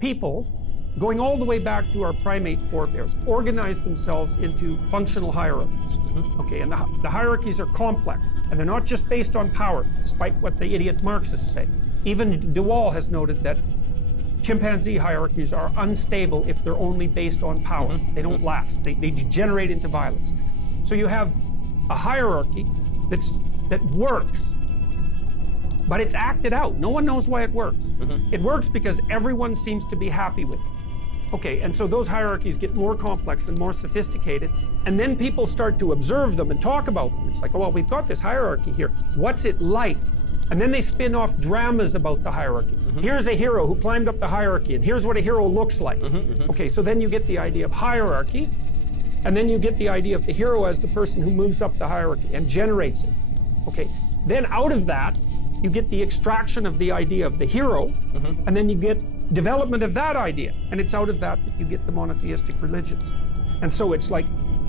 people, going all the way back to our primate forebears, organize themselves into functional hierarchies. Okay, and the hierarchies are complex, and they're not just based on power, despite what the idiot Marxists say. Even DeWall has noted that chimpanzee hierarchies are unstable if they're only based on power. They don't last. They degenerate into violence. So you have a hierarchy that works, but it's acted out. No one knows why it works. It works because everyone seems to be happy with it. Okay, and so those hierarchies get more complex and more sophisticated, and then people start to observe them and talk about them. It's like, oh, well, we've got this hierarchy here. What's it like? And then they spin off dramas about the hierarchy. Here's a hero who climbed up the hierarchy, and here's what a hero looks like. Okay, so then you get the idea of hierarchy, and then you get the idea of the hero as the person who moves up the hierarchy and generates it. Okay, then out of that, you get the extraction of the idea of the hero, and then you get development of that idea, and it's out of that that you get the monotheistic religions. And so it's like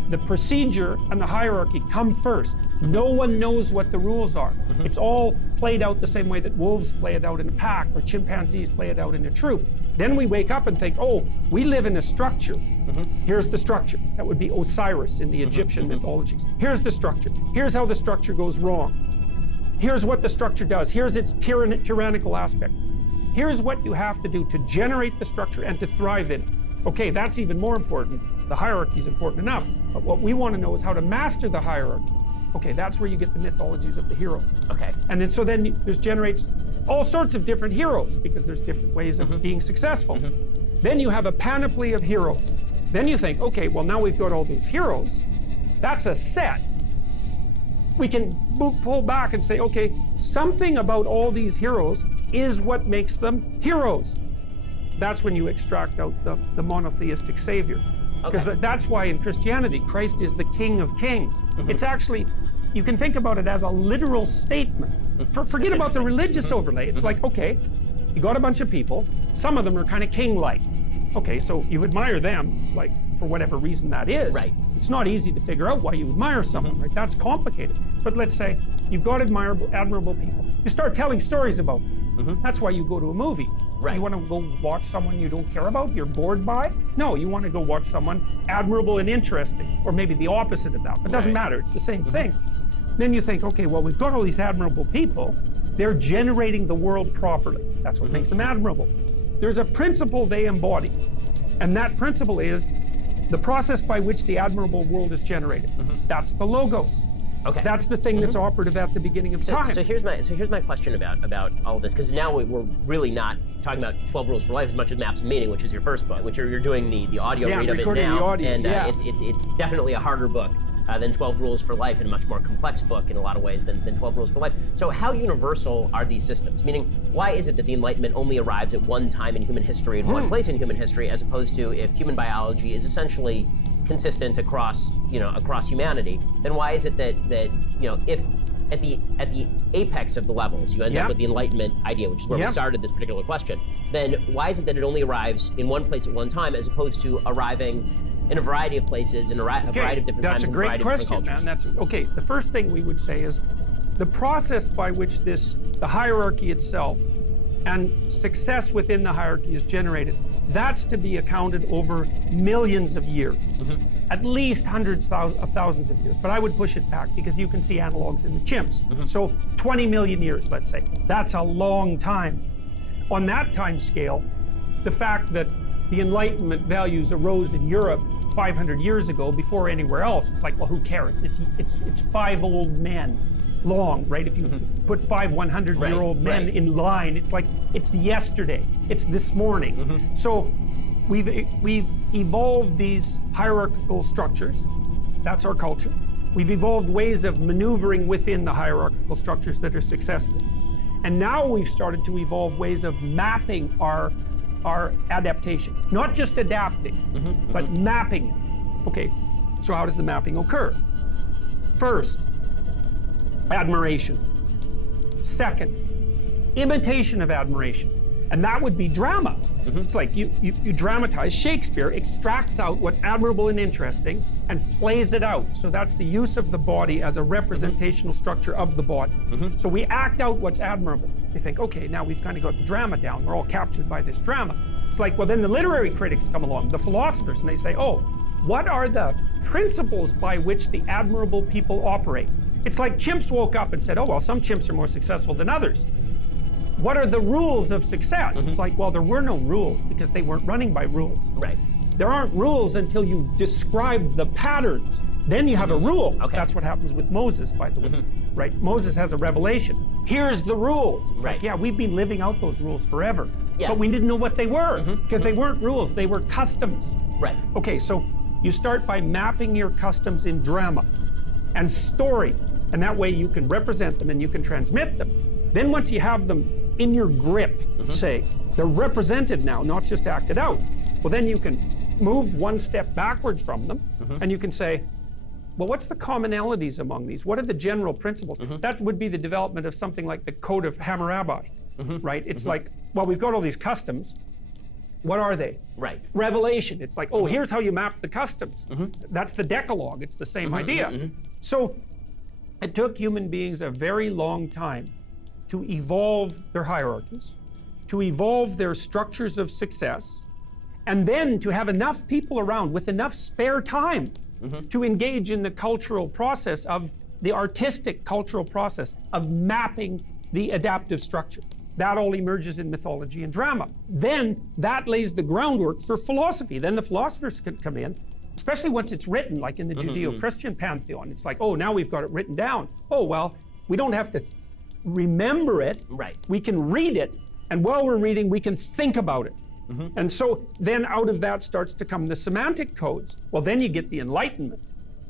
the procedure and the hierarchy come first. No one knows what the rules are. It's all played out the same way that wolves play it out in a pack or chimpanzees play it out in a troop. Then we wake up and think, oh, we live in a structure. Here's the structure. That would be Osiris in the Egyptian mythologies. Here's the structure. Here's how the structure goes wrong. Here's what the structure does. Here's its tyrannical aspect. Here's what you have to do to generate the structure and to thrive in it. Okay, that's even more important. The hierarchy is important enough, but what we want to know is how to master the hierarchy. Okay, that's where you get the mythologies of the hero. Okay. And then so then there's generates all sorts of different heroes because there's different ways of being successful. Then you have a panoply of heroes. Then you think, okay, well now we've got all those heroes. That's a set. We can pull back and say, okay, something about all these heroes is what makes them heroes. That's when you extract out the monotheistic savior. Because that's why in Christianity, Christ is the King of Kings. It's actually, you can think about it as a literal statement. Forget about the religious overlay. It's like, okay, you got a bunch of people, some of them are kind of king-like. Okay, so you admire them, it's like, for whatever reason that is. Right. It's not easy to figure out why you admire someone, right? That's complicated. But let's say you've got admirable people. You start telling stories about them. That's why you go to a movie. Right. You want to go watch someone you don't care about, you're bored by? No, you want to go watch someone admirable and interesting, or maybe the opposite of that. But it doesn't matter, it's the same thing. Then you think, okay, well, we've got all these admirable people. They're generating the world properly. That's what makes them admirable. There's a principle they embody, and that principle is the process by which the admirable world is generated. That's the logos. Okay. That's the thing that's operative at the beginning of time. So here's my question about all of this, because now we're really not talking about 12 Rules for Life as much as Maps of Meaning, which is your first book, which you're doing the audio read of it now, the audio, and it's definitely a harder book than 12 Rules for Life, and a much more complex book in a lot of ways than 12 Rules for Life. So how universal are these systems? Meaning, why is it that the Enlightenment only arrives at one time in human history, in one place in human history, as opposed to if human biology is essentially consistent across humanity, then why is it that if at the apex of the levels you end up with the Enlightenment idea, which is where we started this particular question, then why is it that it only arrives in one place at one time as opposed to arriving in a variety of places in a variety of different times? That's a great question, man. Okay, the first thing we would say is the process by which the hierarchy itself and success within the hierarchy is generated, that's to be accounted over millions of years, at least hundreds of thousands of years. But I would push it back because you can see analogs in the chimps. So 20 million years, let's say. That's a long time. On that time scale, the fact that the Enlightenment values arose in Europe 500 years ago before anywhere else, it's like, well, who cares? It's 5 old men long, right? If you put 5 100-year-old men in line, it's like, it's yesterday, it's this morning. So we've evolved these hierarchical structures. That's our culture. We've evolved ways of maneuvering within the hierarchical structures that are successful. And now we've started to evolve ways of mapping our adaptation. Not just adapting, but mapping it. Okay, so how does the mapping occur? First, admiration. Second, imitation of admiration. And that would be drama. It's like you dramatize. Shakespeare extracts out what's admirable and interesting and plays it out. So that's the use of the body as a representational structure of the body. So we act out what's admirable. We think, okay, now we've kind of got the drama down. We're all captured by this drama. It's like, well, then the literary critics come along, the philosophers, and they say, oh, what are the principles by which the admirable people operate? It's like chimps woke up and said, oh, well, some chimps are more successful than others. What are the rules of success? It's like, well, there were no rules because they weren't running by rules. Right. There aren't rules until you describe the patterns. Then you have a rule. Okay. That's what happens with Moses, by the way. Right? Moses has a revelation. Here's the rules. It's like, yeah, we've been living out those rules forever. Yeah. But we didn't know what they were because they weren't rules. They were customs. Right. Okay, so you start by mapping your customs in drama and story. And that way you can represent them and you can transmit them. Then once you have them in your grip, say, they're represented now, not just acted out, well, then you can move one step backward from them and you can say, well, what's the commonalities among these? What are the general principles? That would be the development of something like the Code of Hammurabi, right? It's like, well, we've got all these customs. What are they? Right. Revelation. It's like, oh, here's how you map the customs. That's the Decalogue. It's the same idea. So it took human beings a very long time to evolve their hierarchies, to evolve their structures of success, and then to have enough people around with enough spare time to engage in the cultural process of the artistic cultural process of mapping the adaptive structure. That all emerges in mythology and drama. Then that lays the groundwork for philosophy. Then the philosophers can come in, especially once it's written, like in the Judeo-Christian pantheon. It's like, oh, now we've got it written down. Oh, well, we don't have to remember it. Right. We can read it, and while we're reading, we can think about it. And so then out of that starts to come the semantic codes. Well, then you get the Enlightenment.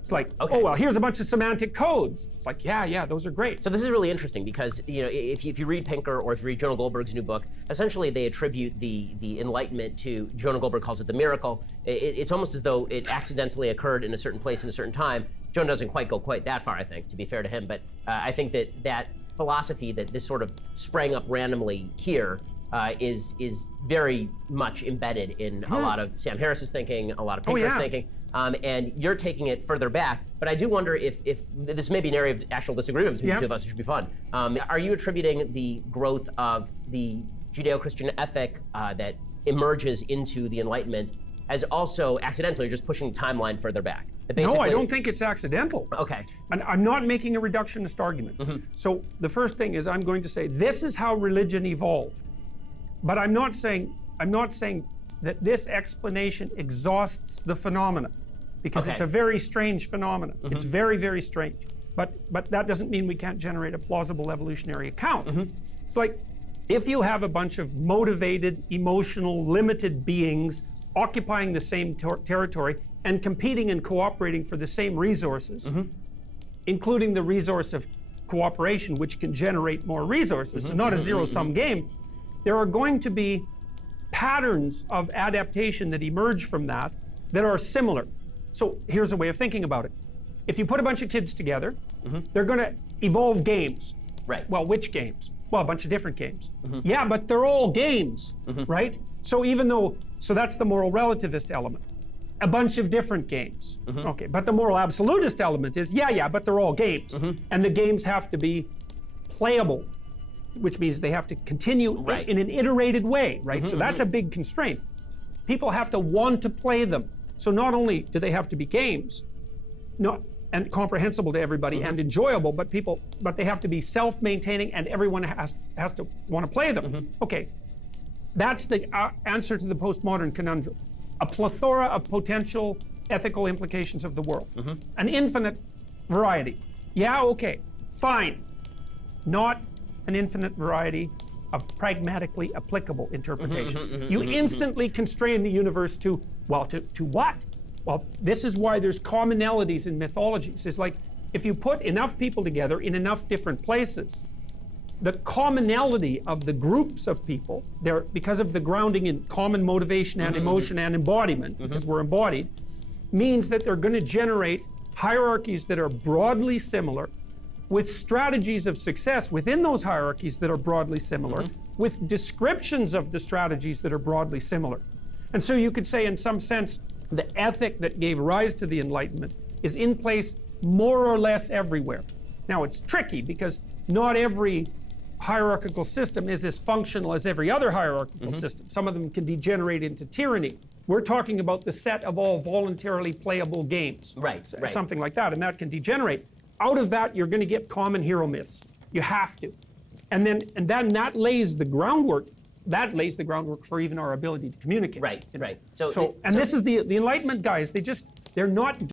It's like, oh, well, here's a bunch of semantic codes. It's like, yeah, those are great. So this is really interesting because, you know, if you read Pinker or if you read Jonah Goldberg's new book, essentially they attribute the Enlightenment to, Jonah Goldberg calls it the miracle. It's almost as though it accidentally occurred in a certain place in a certain time. Jonah doesn't go quite that far, I think, to be fair to him, but I think that philosophy that this sort of sprang up randomly here is very much embedded in a lot of Sam Harris's thinking, a lot of Pinker's thinking, and you're taking it further back. But I do wonder if this may be an area of actual disagreement between the two of us, which should be fun. Are you attributing the growth of the Judeo-Christian ethic that emerges into the Enlightenment as also accidentally just pushing the timeline further back? No, I don't think it's accidental. Okay. And I'm not making a reductionist argument. So the first thing is I'm going to say this is how religion evolved. But I'm not saying that this explanation exhausts the phenomena, because it's a very strange phenomenon. It's very, very strange. But that doesn't mean we can't generate a plausible evolutionary account. It's like if you have a bunch of motivated, emotional, limited beings occupying the same territory and competing and cooperating for the same resources, including the resource of cooperation, which can generate more resources. It's not a zero-sum game. There are going to be patterns of adaptation that emerge from that are similar. So here's a way of thinking about it. If you put a bunch of kids together, they're going to evolve games. Right. Well, which games? Well, a bunch of different games. Yeah, but they're all games, right? So so that's the moral relativist element. A bunch of different games. Okay, but the moral absolutist element is, yeah, but they're all games. And the games have to be playable, which means they have to continue in an iterated way, right? So that's a big constraint. People have to want to play them. So not only do they have to be games, and comprehensible to everybody and enjoyable, but they have to be self-maintaining, and everyone has to want to play them. Okay, that's the answer to the postmodern conundrum. A plethora of potential ethical implications of the world. An infinite variety. Yeah, okay, fine. Not an infinite variety of pragmatically applicable interpretations. You instantly constrain the universe to what? Well, this is why there's commonalities in mythologies. It's like, if you put enough people together in enough different places, the commonality of the groups of people, because of the grounding in common motivation and emotion and embodiment, because we're embodied, means that they're going to generate hierarchies that are broadly similar, with strategies of success within those hierarchies that are broadly similar, with descriptions of the strategies that are broadly similar. And so you could say, in some sense, the ethic that gave rise to the Enlightenment is in place more or less everywhere. Now, it's tricky because not every hierarchical system is as functional as every other hierarchical system. Some of them can degenerate into tyranny. We're talking about the set of all voluntarily playable games. Right. Something like that, and that can degenerate. Out of that, you're going to get common hero myths. You have to. And then that lays the groundwork. That lays the groundwork for even our ability to communicate. Right. So this is the Enlightenment guys. They're not